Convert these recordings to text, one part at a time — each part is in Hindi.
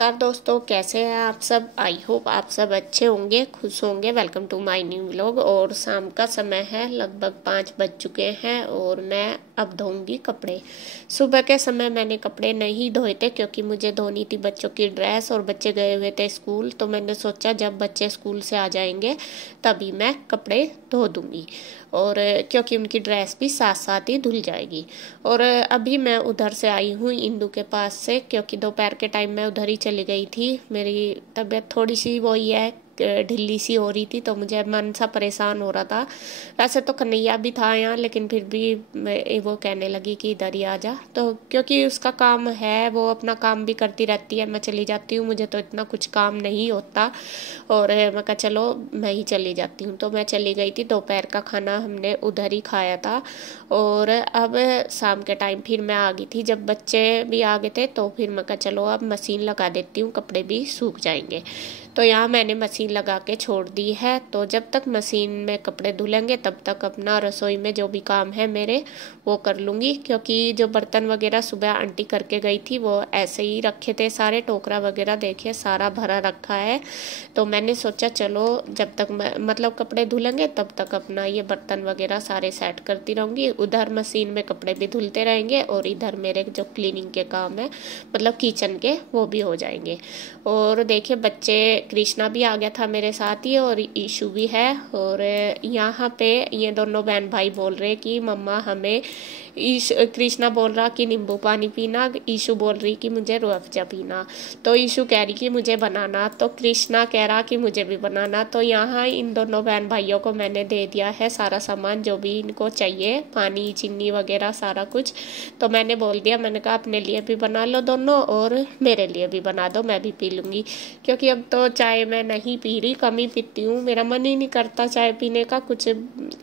नमस्कार दोस्तों, कैसे हैं आप सब। आई होप आप सब अच्छे होंगे, खुश होंगे। Welcome to my new vlog. और शाम का समय है, लगभग 5 बज चुके हैं और मैं अब धोऊंगी कपड़े। सुबह के समय मैंने कपड़े नहीं धोए थे क्योंकि मुझे धोनी थी बच्चों की ड्रेस और बच्चे गए हुए थे स्कूल। तो मैंने सोचा जब बच्चे स्कूल से आ जाएंगे तभी मैं कपड़े धो दूंगी, और क्योंकि उनकी ड्रेस भी साथ साथ ही धुल जाएगी। और अभी मैं उधर से आई हूँ इंदू के पास से, क्योंकि दोपहर के टाइम मैं उधर ही चली गई थी। मेरी तबीयत थोड़ी सी वही है, ढिल्ली सी हो रही थी, तो मुझे मन सा परेशान हो रहा था। वैसे तो कन्हैया भी था यहाँ, लेकिन फिर भी वो कहने लगी कि इधर ही आ जा। तो क्योंकि उसका काम है, वो अपना काम भी करती रहती है, मैं चली जाती हूँ, मुझे तो इतना कुछ काम नहीं होता। और मैं कहा चलो मैं ही चली जाती हूँ, तो मैं चली गई थी। दोपहर का खाना हमने उधर ही खाया था। और अब शाम के टाइम फिर मैं आ गई थी, जब बच्चे भी आ गए थे, तो फिर मैं कहा चलो अब मशीन लगा देती हूँ, कपड़े भी सूख जाएंगे। तो यहाँ मैंने मशीन लगा के छोड़ दी है। तो जब तक मशीन में कपड़े धुलेंगे तब तक अपना रसोई में जो भी काम है मेरे वो कर लूँगी, क्योंकि जो बर्तन वगैरह सुबह आंटी करके गई थी वो ऐसे ही रखे थे, सारे टोकरा वगैरह देखिए सारा भरा रखा है। तो मैंने सोचा चलो जब तक मतलब कपड़े धुलेंगे तब तक अपना ये बर्तन वगैरह सारे सेट करती रहूँगी। उधर मशीन में कपड़े भी धुलते रहेंगे और इधर मेरे जो क्लीनिंग के काम है मतलब किचन के, वो भी हो जाएंगे। और देखिए बच्चे, कृष्णा भी आ गया था मेरे साथ ही और ईशु भी है। और यहाँ पे ये दोनों बहन भाई बोल रहे कि मम्मा हमें, कृष्णा बोल रहा कि नींबू पानी पीना, ईशु बोल रही कि मुझे रूह अफ़ज़ा पीना। तो ईशु कह रही कि मुझे बनाना, तो कृष्णा कह रहा कि मुझे भी बनाना। तो यहाँ इन दोनों बहन भाइयों को मैंने दे दिया है सारा सामान जो भी इनको चाहिए, पानी चीनी वगैरह सारा कुछ। तो मैंने बोल दिया, मैंने कहा अपने लिए भी बना लो दोनों और मेरे लिए भी बना दो, मैं भी पी लूँगी। क्योंकि अब तो चाय मैं नहीं पी रही, कम ही पीती हूँ, मेरा मन ही नहीं करता चाय पीने का कुछ,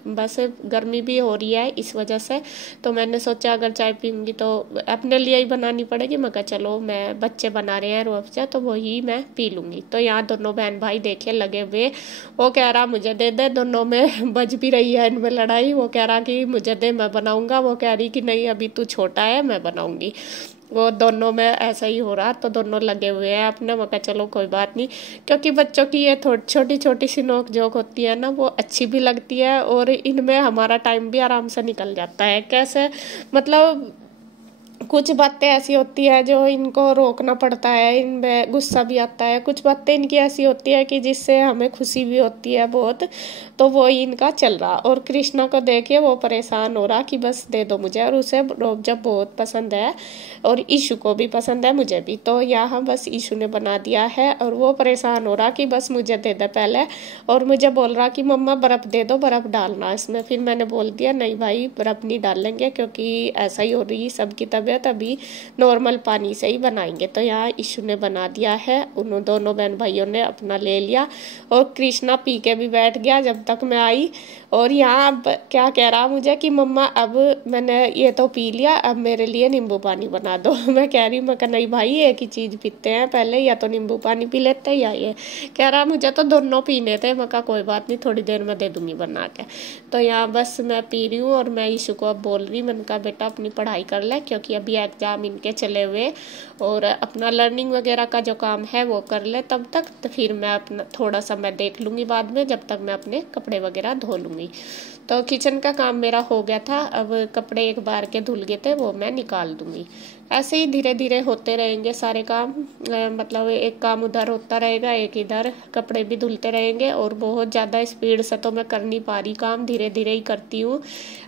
बस गर्मी भी हो रही है इस वजह से। तो मैंने सोचा अगर चाय पीऊँगी तो अपने लिए ही बनानी पड़ेगी। मैं कहा चलो मैं, बच्चे बना रहे हैं रूह अफ़ज़ा तो वही मैं पी लूँगी। तो यहाँ दोनों बहन भाई देखिए लगे हुए, वो कह रहा मुझे दे दे, दोनों में बज भी रही है इनमें लड़ाई। वो कह रहा कि मुझे दे मैं बनाऊँगा, वो कह रही कि नहीं अभी तू छोटा है मैं बनाऊँगी। वो दोनों में ऐसा ही हो रहा, तो दोनों लगे हुए हैं अपने। मैं कहा चलो कोई बात नहीं, क्योंकि बच्चों की ये थोड़ी छोटी छोटी सी नोक झोंक होती है ना, वो अच्छी भी लगती है और इनमें हमारा टाइम भी आराम से निकल जाता है। कैसे मतलब कुछ बातें ऐसी होती है जो इनको रोकना पड़ता है, इनमें गुस्सा भी आता है, कुछ बातें इनकी ऐसी होती है कि जिससे हमें खुशी भी होती है बहुत। तो वो इनका चल रहा। और कृष्णा को देखिए वो परेशान हो रहा कि बस दे दो मुझे, और उसे रूह बहुत पसंद है और ईशु को भी पसंद है, मुझे भी। तो यहाँ बस ईशु ने बना दिया है और वो परेशान हो रहा कि बस मुझे दे दे पहले, और मुझे बोल रहा कि मम्मा बर्फ़ दे दो, बर्फ़ डालना इसमें। फिर मैंने बोल दिया नहीं भाई बर्फ़ नहीं डालेंगे, क्योंकि ऐसा ही हो रही सबकी तबीयत, अभी नॉर्मल पानी से ही बनाएंगे। तो यहाँ ईशु ने बना दिया है, उन दोनों बहन भाइयों ने अपना ले लिया और कृष्णा पी के भी बैठ गया जब तक मैं आई। और यहाँ अब क्या कह रहा मुझे कि मम्मा अब मैंने ये तो पी लिया, अब मेरे लिए नींबू पानी बना दो। मैं कह रही, मैं कहा नहीं भाई एक ही चीज़ पीते हैं पहले, या तो नींबू पानी पी लेते हैं या ये। कह रहा मुझे तो दोनों पीने थे। मैं कहा कोई बात नहीं, थोड़ी देर में दे दूंगी बना के। तो यहाँ बस मैं पी रही हूँ और मैं ईशु को अब बोल रही, मैंने कहा बेटा अपनी पढ़ाई कर ले, क्योंकि अभी एग्जाम इनके चले हुए, और अपना लर्निंग वगैरह का जो काम है वो कर ले तब तक। तो फिर मैं अपना थोड़ा सा मैं देख लूँगी बाद में, जब तक मैं अपने कपड़े वगैरह धो लूँगी। तो किचन का काम मेरा हो गया था, अब कपड़े एक बार के धुल गए थे वो मैं निकाल दूँगी। ऐसे ही धीरे धीरे होते रहेंगे सारे काम, मतलब एक काम उधर होता रहेगा, एक इधर, कपड़े भी धुलते रहेंगे। और बहुत ज़्यादा स्पीड से तो मैं कर नहीं पा रही काम, धीरे धीरे ही करती हूँ।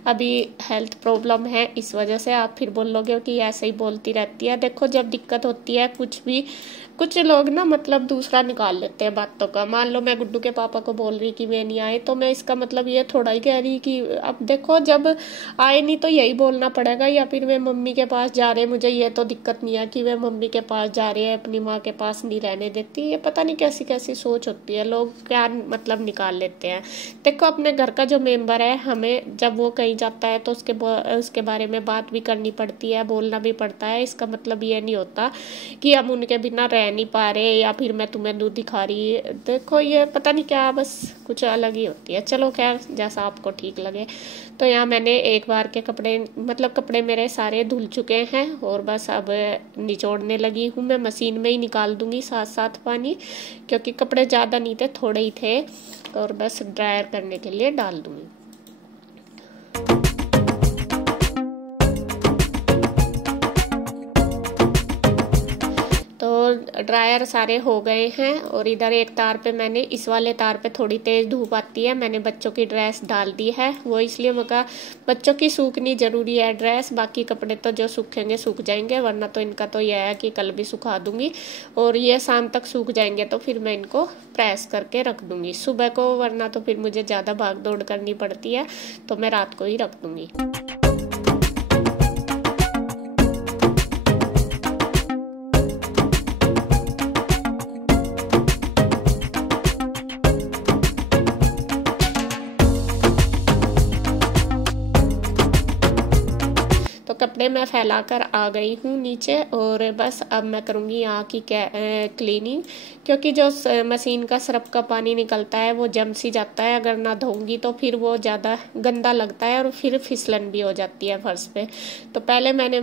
अभी हेल्थ प्रॉब्लम है इस वजह से आप फिर बोलोगे कि ऐसे ही बोलती रहती है। देखो जब दिक्कत होती है कुछ भी, कुछ लोग ना मतलब दूसरा निकाल लेते हैं बातों का। मान लो मैं गुड्डू के पापा को बोल रही कि वे नहीं आए, तो मैं इसका मतलब ये थोड़ा ही कह रही कि अब देखो जब आए नहीं तो यही बोलना पड़ेगा, या फिर वे मम्मी के पास जा रहे, मुझे ये तो दिक्कत नहीं है कि वे मम्मी के पास जा रहे हैं, अपनी माँ के पास नहीं रहने देती। ये पता नहीं कैसी कैसी सोच होती है, लोग क्या मतलब निकाल लेते हैं। देखो अपने घर का जो मेंबर है, हमें जब वो कहीं जाता है तो उसके बारे में बात भी करनी पड़ती है, बोलना भी पड़ता है। इसका मतलब ये नहीं होता कि हम उनके बिना रह कह नहीं पा रहे, या फिर मैं तुम्हें दूध दिखा रही, देखो ये पता नहीं क्या, बस कुछ अलग ही होती है। चलो खैर, जैसा आपको ठीक लगे। तो यहाँ मैंने एक बार के कपड़े, मतलब कपड़े मेरे सारे धुल चुके हैं, और बस अब निचोड़ने लगी हूँ। मैं मशीन में ही निकाल दूंगी साथ साथ पानी, क्योंकि कपड़े ज़्यादा नहीं थे, थोड़े ही थे, और बस ड्रायर करने के लिए डाल दूंगी। ड्रायर सारे हो गए हैं, और इधर एक तार पे मैंने, इस वाले तार पे थोड़ी तेज धूप आती है, मैंने बच्चों की ड्रेस डाल दी है। वो इसलिए मैं कहा बच्चों की सूखनी जरूरी है ड्रेस, बाकी कपड़े तो जो सूखेंगे सूख जाएंगे, वरना तो इनका तो यह है कि कल भी सुखा दूंगी, और ये शाम तक सूख जाएंगे तो फिर मैं इनको प्रेस करके रख दूंगी सुबह को, वरना तो फिर मुझे ज़्यादा भाग दौड़ करनी पड़ती है, तो मैं रात को ही रख दूंगी। कपड़े मैं फैलाकर आ गई हूँ नीचे, और बस अब मैं करूँगी यहाँ की क्लीनिंग, क्योंकि जो मशीन का सरफ का पानी निकलता है वो जम सी जाता है, अगर ना धोऊंगी तो फिर वो ज़्यादा गंदा लगता है, और फिर फिसलन भी हो जाती है फर्श पे। तो पहले मैंने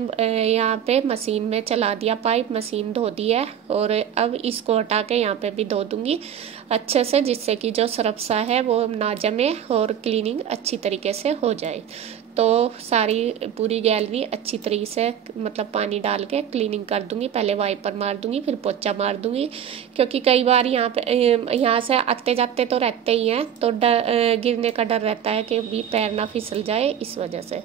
यहाँ पे मशीन में चला दिया पाइप, मशीन धो दी है, और अब इसको हटा के यहाँ पे भी धो दूंगी अच्छे से, जिससे कि जो सरफ सा है वो ना जमे और क्लीनिंग अच्छी तरीके से हो जाए। तो सारी पूरी गैलरी अच्छी तरीके से, मतलब पानी डाल के क्लीनिंग कर दूंगी। पहले वाइपर मार दूंगी, फिर पोछा मार दूंगी, क्योंकि कई बार यहाँ से आते जाते तो रहते ही हैं, तो गिरने का डर रहता है कि भी पैर ना फिसल जाए, इस वजह से।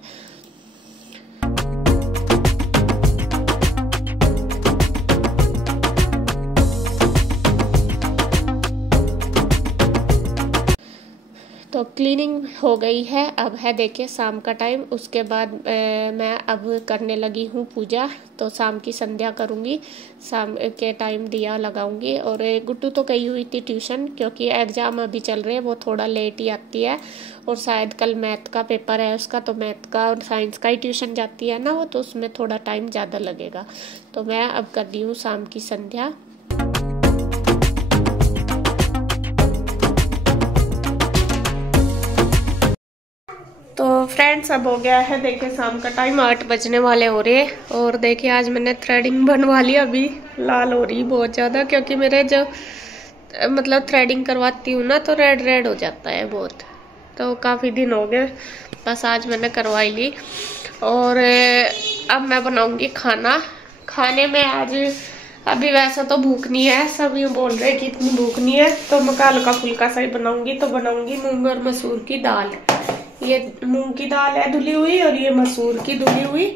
तो क्लीनिंग हो गई है, अब है देखिए शाम का टाइम। उसके बाद मैं अब करने लगी हूँ पूजा। तो शाम की संध्या करूँगी, शाम के टाइम दिया लगाऊंगी। और गुड्डू तो गई हुई थी ट्यूशन, क्योंकि एग्जाम अभी चल रहे हैं, वो थोड़ा लेट ही आती है, और शायद कल मैथ का पेपर है उसका, तो मैथ का और साइंस का ही ट्यूशन जाती है ना वो, तो उसमें थोड़ा टाइम ज़्यादा लगेगा। तो मैं अब कर रही हूँ शाम की संध्या। तो फ्रेंड्स अब हो गया है देखिए शाम का टाइम, 8 बजने वाले हो रहे हैं। और देखिए आज मैंने थ्रेडिंग बनवा ली, अभी लाल हो रही बहुत ज़्यादा, क्योंकि मेरे जो मतलब थ्रेडिंग करवाती हूँ ना, तो रेड रेड हो जाता है बहुत। तो काफ़ी दिन हो गए, बस आज मैंने करवाई ली। और अब मैं बनाऊंगी खाना। खाने में आज अभी वैसा तो भूख नहीं है, सब यूँ बोल रहे हैं कि इतनी भूख नहीं है, तो मैं हल्का फुल्का सा ही बनाऊंगी। तो बनाऊंगी मूंग और मसूर की दाल। ये मूंग की दाल है धुली हुई, और ये मसूर की धुली हुई,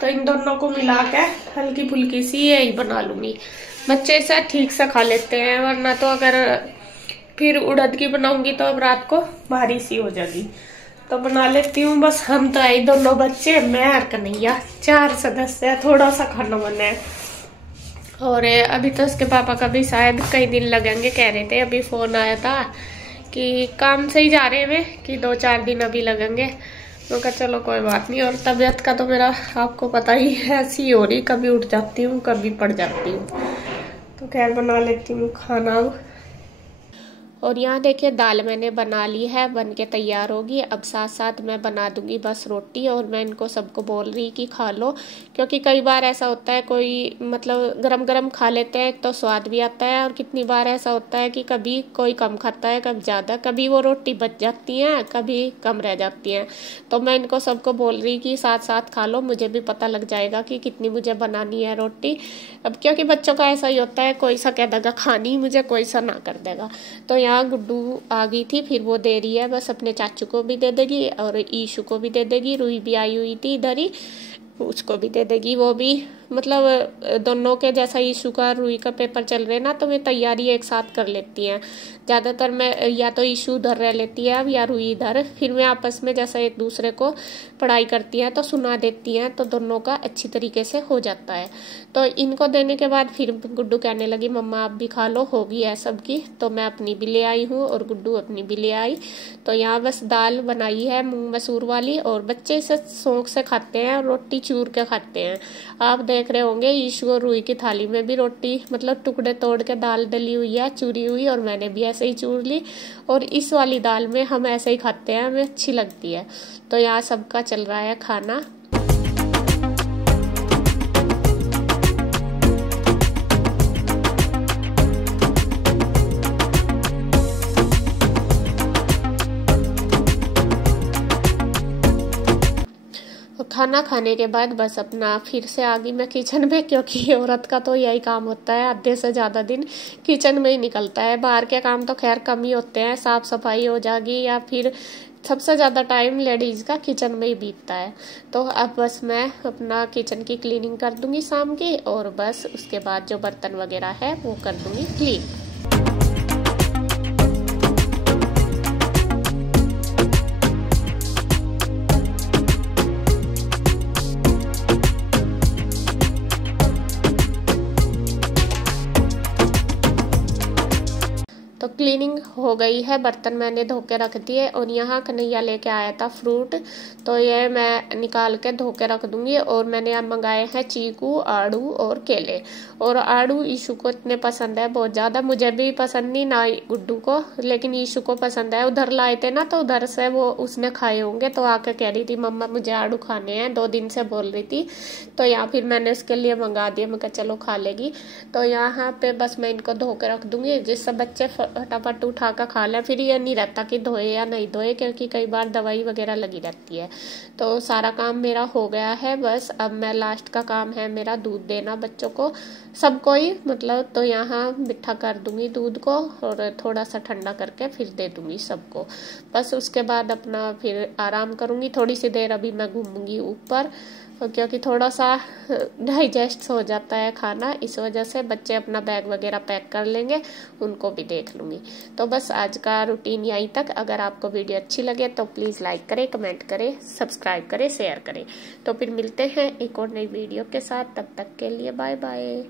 तो इन दोनों को मिला के हल्की फुल्की सी यही बना लूंगी। बच्चे इसे ठीक से खा लेते हैं, वरना तो अगर फिर उड़द की बनाऊंगी तो अब रात को भारी सी हो जाएगी। तो बना लेती हूँ। बस हम तो आई दोनों बच्चे, मैं और कन्हैया, 4 सदस्य है, थोड़ा सा खाना बना है। और अभी तो उसके पापा का भी शायद कई दिन लगेंगे, कह रहे थे, अभी फोन आया था कि काम से ही जा रहे हैं कि 2-4 दिन अभी लगेंगे। तो कहा चलो कोई बात नहीं। और तबीयत का तो मेरा आपको पता ही है, ऐसी हो रही, कभी उठ जाती हूँ कभी पड़ जाती हूँ। तो खैर बना लेती हूँ खाना। और यहाँ देखिए दाल मैंने बना ली है, बन के तैयार होगी। अब साथ साथ मैं बना दूंगी बस रोटी, और मैं इनको सबको बोल रही कि खा लो, क्योंकि कई बार ऐसा होता है कोई मतलब गरम गरम खा लेते हैं तो स्वाद भी आता है, और कितनी बार ऐसा होता है कि कभी कोई कम खाता है, कभी ज़्यादा, कभी वो रोटी बच जाती हैं, कभी कम रह जाती हैं। तो मैं इनको सबको बोल रही कि साथ साथ खा लो, मुझे भी पता लग जाएगा कि कितनी मुझे बनानी है रोटी। अब क्योंकि बच्चों का ऐसा ही होता है, कोई सा कह देगा खानी मुझे, कोई सा ना कर देगा। तो यहाँ गुड्डू आ गई थी, फिर वो दे रही है, बस अपने चाचू को भी दे देगी और ईशु को भी दे देगी। रूही भी आई हुई थी इधर ही, उसको भी दे देगी। वो भी मतलब दोनों के जैसा ईशु का रूही का पेपर चल रहे ना, तो वे तैयारी एक साथ कर लेती हैं। ज़्यादातर मैं या तो ईशु उधर रह लेती है अब, या रूही इधर, फिर मैं आपस में जैसा एक दूसरे को पढ़ाई करती हैं तो सुना देती हैं, तो दोनों का अच्छी तरीके से हो जाता है। तो इनको देने के बाद फिर गुड्डू कहने लगी मम्मा आप भी खा लो, होगी है सबकी। तो मैं अपनी भी ले आई हूँ और गुड्डू अपनी भी ले आई। तो यहाँ बस दाल बनाई है मूंग मसूर वाली, और बच्चे इसे शौक से खाते हैं, रोटी चूर के खाते हैं। आप देख देख रहे होंगे ईशु और रूही की थाली में भी रोटी मतलब टुकड़े तोड़ के दाल डली हुई है, चूरी हुई, और मैंने भी ऐसे ही चूर ली। और इस वाली दाल में हम ऐसे ही खाते हैं, हमें अच्छी लगती है। तो यहाँ सबका चल रहा है खाना। खाना खाने के बाद बस अपना फिर से आ गई मैं किचन में, क्योंकि औरत का तो यही काम होता है, आधे से ज़्यादा दिन किचन में ही निकलता है। बाहर के काम तो खैर कम ही होते हैं, साफ सफाई हो जाएगी, या फिर सबसे ज़्यादा टाइम लेडीज़ का किचन में ही बीतता है। तो अब बस मैं अपना किचन की क्लीनिंग कर दूंगी शाम की, और बस उसके बाद जो बर्तन वगैरह है वो कर दूंगी क्लीन। तो क्लीनिंग हो गई है, बर्तन मैंने धो के रख दिए। और यहाँ कन्हैया लेके आया था फ्रूट, तो ये मैं निकाल के धो के रख दूंगी। और मैंने अब मंगाए हैं चीकू, आड़ू और केले। और आड़ू ईशु को इतने पसंद है बहुत ज़्यादा, मुझे भी पसंद नहीं ना गुड्डू को, लेकिन ईशु को पसंद है। उधर लाए थे ना, तो उधर से वो उसने खाए होंगे, तो आके कह रही थी मम्मा मुझे आड़ू खाने हैं, 2 दिन से बोल रही थी। तो यहाँ फिर मैंने उसके लिए मंगा दिया, मैं कहा चलो खा लेगी। तो यहाँ पे बस मैं इनको धो के रख दूंगी, जिससे बच्चे फटाफट उठा कर खा लें। फिर ये नहीं रहता कि धोए या नहीं धोए, क्योंकि कई बार दवाई वगैरह लगी रहती है। तो सारा काम मेरा हो गया है, बस अब मैं लास्ट का काम है मेरा दूध देना बच्चों को, सबको ही मतलब। तो यहाँ मिठा कर दूंगी दूध को, और थोड़ा सा ठंडा करके फिर दे दूंगी सबको। बस उसके बाद अपना फिर आराम करूंगी थोड़ी सी देर। अभी मैं घूमूंगी ऊपर, क्योंकि थोड़ा सा डाइजेस्ट हो जाता है खाना, इस वजह से बच्चे अपना बैग वगैरह पैक कर लेंगे, उनको भी देख लूँगी। तो बस आज का रूटीन यहीं तक। अगर आपको वीडियो अच्छी लगे तो प्लीज़ लाइक करें, कमेंट करें, सब्सक्राइब करें, शेयर करें। तो फिर मिलते हैं एक और नई वीडियो के साथ, तब तक के लिए बाय बाय।